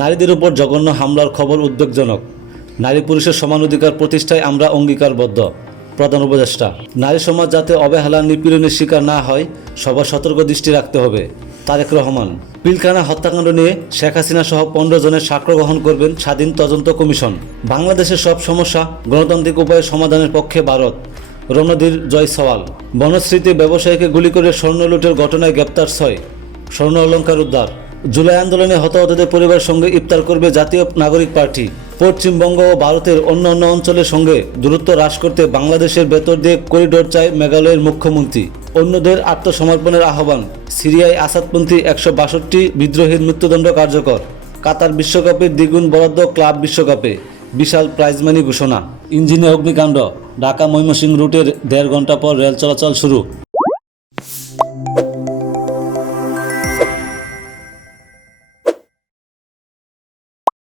নারীদের উপর জঘন্য হামলার খবর উদ্বেগজনক। নারী পুরুষের সমান অধিকার প্রতিষ্ঠায় আমরা অঙ্গীকারবদ্ধ, প্রধান উপদেষ্টা। নারী সমাজ যাতে অবহেলা নিপীড়নের শিকার না হয়, সবার সতর্ক দৃষ্টি রাখতে হবে। তারেক রহমান, পিলখানা হত্যাকাণ্ড নিয়ে শেখ হাসিনা সহ পনেরো জনের সাক্ষ্য গ্রহণ করবেন স্বাধীন তদন্ত কমিশন। বাংলাদেশের সব সমস্যা গণতান্ত্রিক উপায়ে সমাধানের পক্ষে ভারত। রণধীর জয় সওয়াল, বনশ্রীতে ব্যবসায়ীকে গুলি করে স্বর্ণ লুটের ঘটনায় গ্রেপ্তার ছয়। স্বর্ণ অলঙ্কার উদ্ধার। জুলাই আন্দোলনে হতাহতদের পরিবারের সঙ্গে ইফতার করবে জাতীয় নাগরিক পার্টি। পশ্চিমবঙ্গ ও ভারতের অন্য অন্য অঞ্চলের সঙ্গে দূরত্ব হ্রাস করতে বাংলাদেশের ভেতর দিয়ে করিডোর চায় মেঘালয়ের মুখ্যমন্ত্রী। অন্যদের আত্মসমর্পণের আহ্বান, সিরিয়ায় আসাদপন্থী একশো বাষট্টি বিদ্রোহীর মৃত্যুদণ্ড কার্যকর। কাতার বিশ্বকাপের দ্বিগুণ বরাদ্দ ক্লাব বিশ্বকাপে, বিশাল প্রাইজমানি ঘোষণা। ইঞ্জিনে অগ্নিকাণ্ড, ঢাকা ময়মনসিংহ রুটের দেড় ঘণ্টা পর রেল চলাচল শুরু।